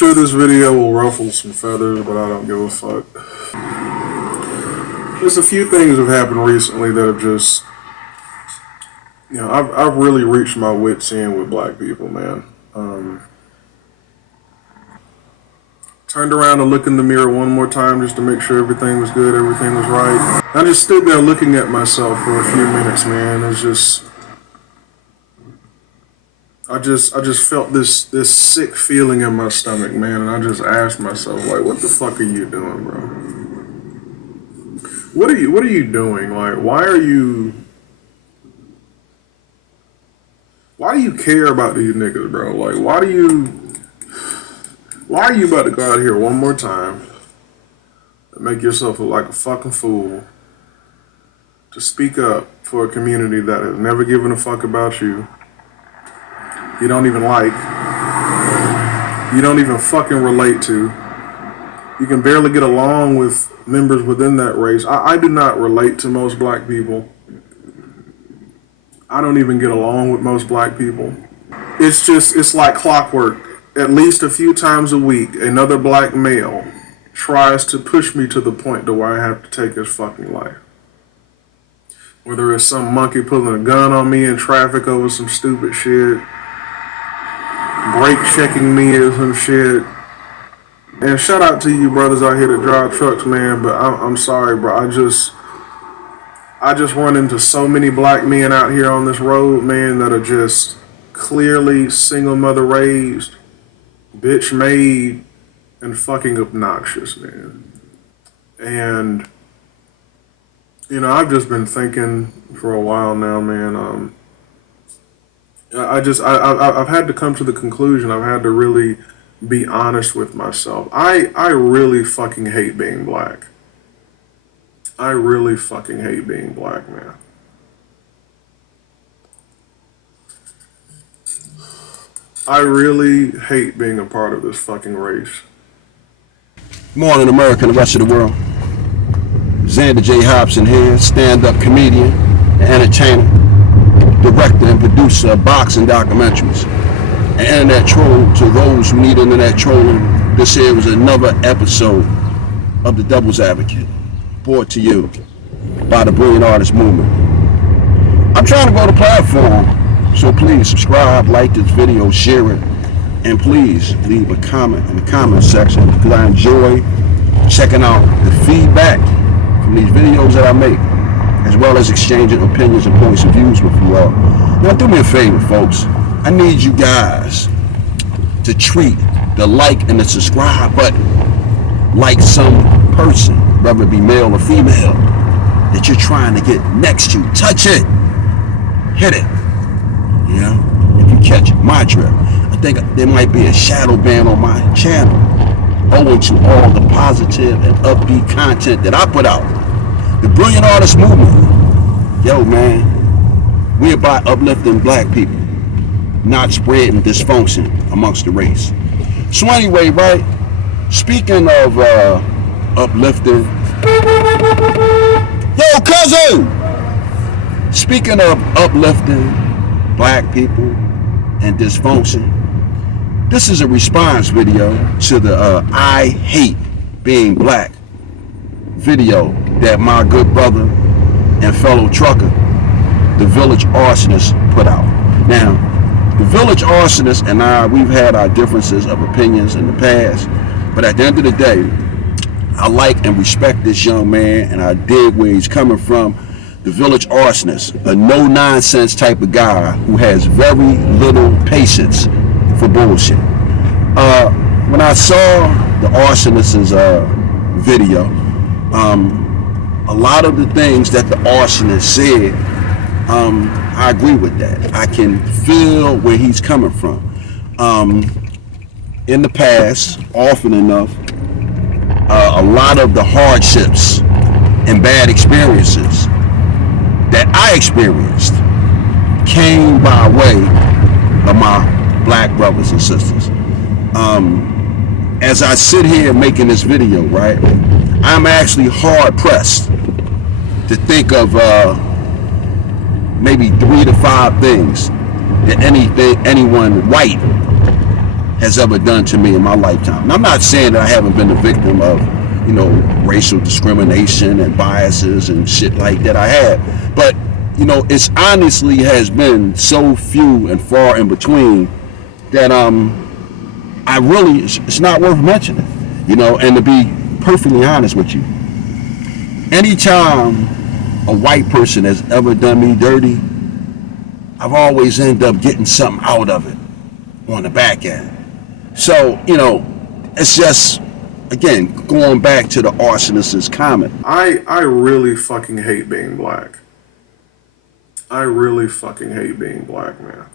sure this video will ruffle some feathers, but I don't give a fuck. There's a few things that have happened recently that have just, I've really reached my wit's end with black people, man. Turned around to look in the mirror one more time just to make sure everything was good, everything was right. I just stood there looking at myself for a few minutes, man. It's just, I just felt this sick feeling in my stomach, man, and I just asked myself, like, what the fuck are you doing, bro? What are you doing? Like, why do you care about these niggas, bro? Like, why are you about to go out here one more time and make yourself look like a fucking fool to speak up for a community that has never given a fuck about you? You don't even like, you don't even fucking relate to. You can barely get along with members within that race. I do not relate to most black people. I don't even get along with most black people. It's like clockwork. At least a few times a week, another black male tries to push me to the point to where I have to take his fucking life. Whether it's some monkey pulling a gun on me in traffic over some stupid shit, brake checking me or some shit. And shout out to you brothers out here that drive trucks, man, but I'm sorry, bro. I just run into so many black men out here on this road, man, that are just clearly single mother raised, bitch made, and fucking obnoxious, man. And I've just been thinking for a while now, man. I've had to come to the conclusion. I've had to really be honest with myself. I really fucking hate being black. I really fucking hate being black, man. I really hate being a part of this fucking race. Morning, America and the rest of the world. Xander J. Hobson here, stand-up comedian, entertainer, director and producer of boxing documentaries, and internet troll to those who need internet trolling. This here was another episode of The Devil's Advocate, brought to you by the Brilliant Artist Movement. I'm trying to grow the platform, so please subscribe, like this video, share it, and please leave a comment in the comment section, because I enjoy checking out the feedback from these videos that I make, as well as exchanging opinions and points of views with you all. Now do me a favor, folks. I need you guys to treat the like and the subscribe button like some person, whether it be male or female, that you're trying to get next to. Touch it. Hit it. If you catch my drift. I think there might be a shadow ban on my channel owing to all the positive and upbeat content that I put out. The Brilliant Artist Movement. Yo, man, we're about uplifting black people, not spreading dysfunction amongst the race. So anyway, right, speaking of uplifting, yo, cousin! Speaking of uplifting black people and dysfunction, this is a response video to the I Hate Being Black video that my good brother and fellow trucker, the Village Arsonist, put out. Now, the Village Arsonist and I, we've had our differences of opinions in the past, but at the end of the day, I like and respect this young man, and I dig where he's coming from. The Village Arsonist, a no-nonsense type of guy who has very little patience for bullshit. When I saw the Arsonist's video, a lot of the things that the Arsonist said, I agree with that. I can feel where he's coming from. In the past, often enough, a lot of the hardships and bad experiences that I experienced came by way of my black brothers and sisters. As I sit here making this video, right, I'm actually hard pressed to think of maybe 3 to 5 things that anyone white has ever done to me in my lifetime. And I'm not saying that I haven't been a victim of, racial discrimination and biases and shit like that. I have. But, it's honestly has been so few and far in between that it's not worth mentioning. And to be perfectly honest with you, anytime a white person has ever done me dirty, I've always ended up getting something out of it on the back end. So, it's just, again, going back to the arsonist's comment. I really fucking hate being black. I really fucking hate being black, man.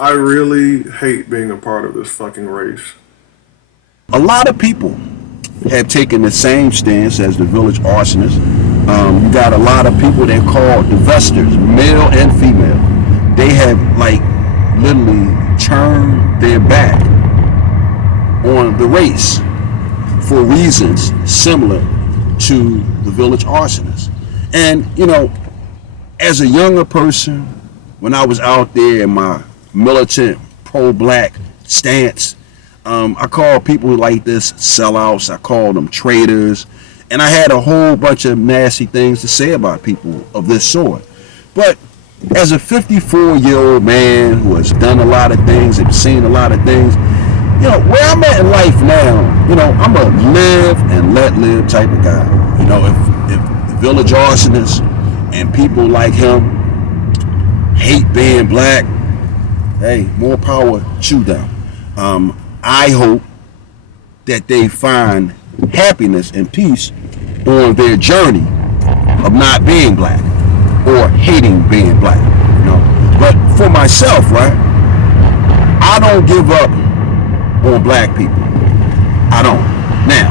I really hate being a part of this fucking race. A lot of people have taken the same stance as the village arsonists. You got a lot of people that call divestors, male and female. They have literally turned their back on the race for reasons similar to the village arsonists. And as a younger person, when I was out there in my militant pro-black stance, I called people like this sellouts. I called them traitors. And I had a whole bunch of nasty things to say about people of this sort. But as a 54-year-old man who has done a lot of things and seen a lot of things, where I'm at in life now, I'm a live and let live type of guy. If the village arsonist and people like him hate being black, hey, more power to them. I hope that they find happiness and peace on their journey of not being black or hating being black. But for myself, right, I don't give up on black people. I don't. Now,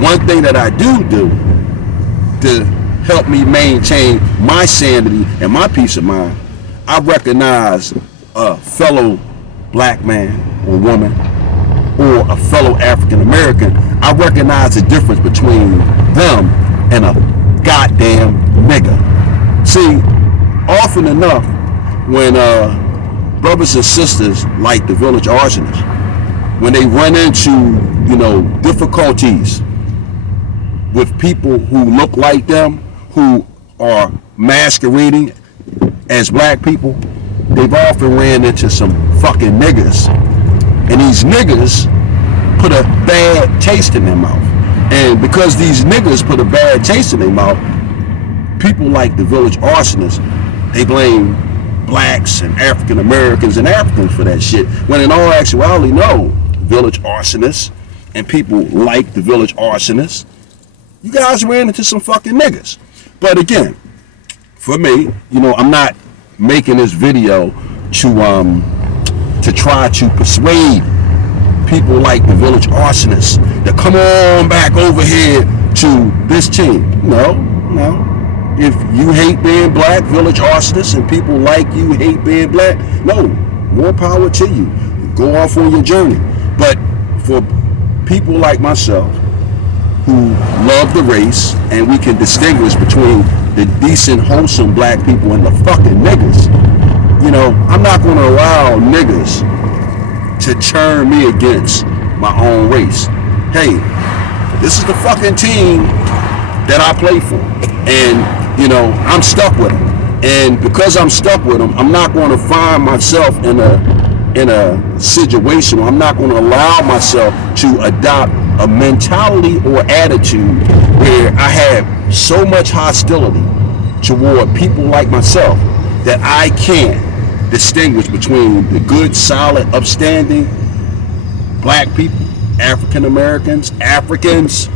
one thing that I do to help me maintain my sanity and my peace of mind, I recognize a fellow black man or woman or a fellow African American. I recognize the difference between them and a goddamn nigga. See, often enough, when brothers and sisters like the village arsonists, when they run into, difficulties with people who look like them, who are masquerading as black people, they've often ran into some fucking niggas. And these niggas put a bad taste in their mouth. And because these niggas put a bad taste in their mouth, people like the village arsonists, they blame blacks and African Americans and Africans for that shit. When in all actuality, no, village arsonists and people like the village arsonists, you guys ran into some fucking niggas. But again, for me, I'm not making this video to try to persuade people like the village arsonists to come on back over here to this team. No. If you hate being black, village arsonists, and people like you hate being black, no, more power to you. Go off on your journey. But for people like myself who love the race and we can distinguish between the decent, wholesome black people and the fucking niggas, I'm not going to allow niggas to turn me against my own race. Hey, this is the fucking team that I play for. And, I'm stuck with them. And because I'm stuck with them, I'm not going to find myself in a situation where I'm not going to allow myself to adopt a mentality or attitude where I have so much hostility toward people like myself that I can't distinguish between the good, solid, upstanding black people, African Americans, Africans,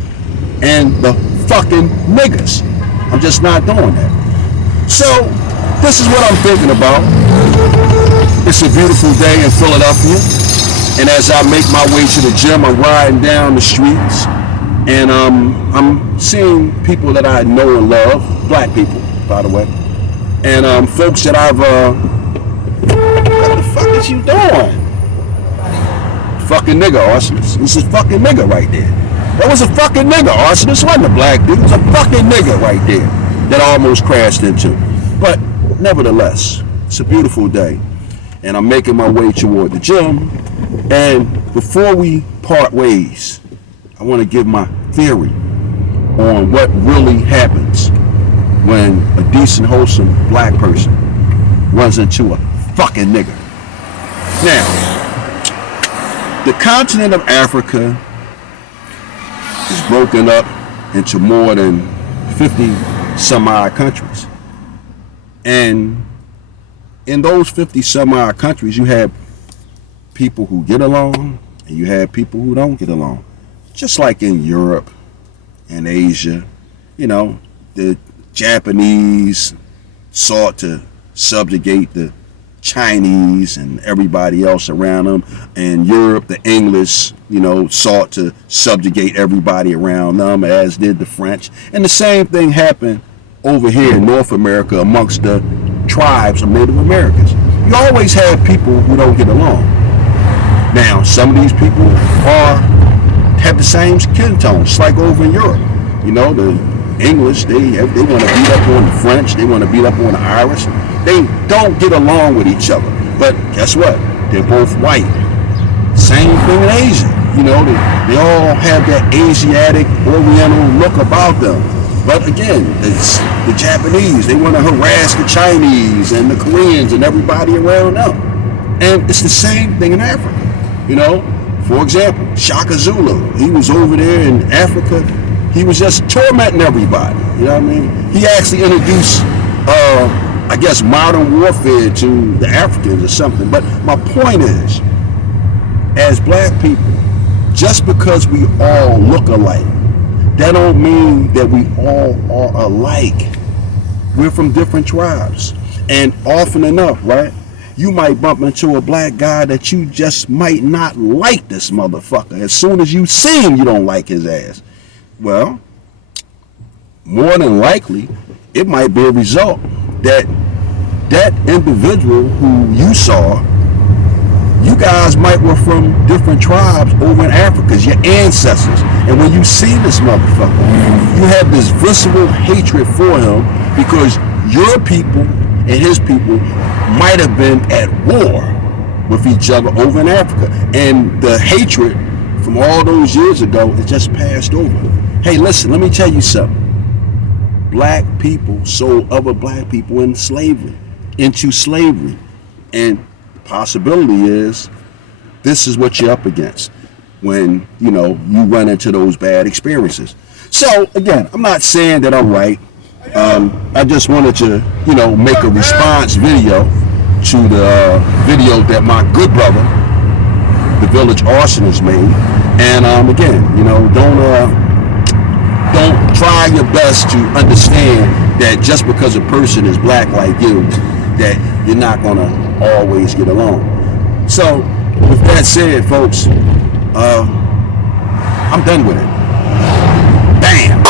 and the fucking niggas. I'm just not doing that. So, this is what I'm thinking about. It's a beautiful day in Philadelphia, and as I make my way to the gym, I'm riding down the streets, and I'm seeing people that I know and love, black people, by the way, and folks that I've what the fuck is you doing? Fucking nigga, arsonist. This is fucking nigga right there. That was a fucking nigga, arsonist. Wasn't a black dude. It was a fucking nigga right there that I almost crashed into. But nevertheless, It's a beautiful day, and I'm making my way toward the gym. And before we part ways, I want to give my theory on what really happens when a decent, wholesome black person runs into a fucking nigger. Now, the continent of Africa is broken up into more than 50 some odd countries. And in those 50 some odd countries, you have people who get along and you have people who don't get along. Just like in Europe and Asia, you know, the Japanese sought to subjugate the Chinese and everybody else around them. And Europe, the English, you know, sought to subjugate everybody around them, as did the French. And the same thing happened over here in North America amongst the tribes of Native Americans. You always have people who don't get along. Now, some of these people have the same skin tone, just like over in Europe. You know, the English, they want to beat up on the French, they want to beat up on the Irish. They don't get along with each other. But guess what? They're both white. Same thing in Asia. You know, they all have that Asiatic, Oriental look about them. But again, it's the Japanese, they want to harass the Chinese and the Koreans and everybody around them. And it's the same thing in Africa. You know, for example, Shaka Zulu, he was over there in Africa. He was just tormenting everybody. You know what I mean? He actually introduced, I guess, modern warfare to the Africans or something. But my point is, as black people, just because we all look alike, that don't mean that we all are alike. We're from different tribes. And often enough, right, you might bump into a black guy that you just might not like this motherfucker. As soon as you see him, you don't like his ass. Well, more than likely, it might be a result that that individual who you saw, you guys might were from different tribes over in Africa, your ancestors. And when you see this motherfucker, you have this visceral hatred for him because your people and his people might have been at war with each other over in Africa. And the hatred from all those years ago is just passed over. Hey, listen, let me tell you something. Black people sold other black people into slavery. And the possibility is this is what you're up against when, you know, you run into those bad experiences. So, again, I'm not saying that I'm right. I just wanted to, you know, make a response video to the video that my good brother, the Village Arsonist, made. And again, you know, don't try your best to understand that just because a person is black like you, that you're not gonna always get along. So, with that said, folks, I'm done with it. BAM!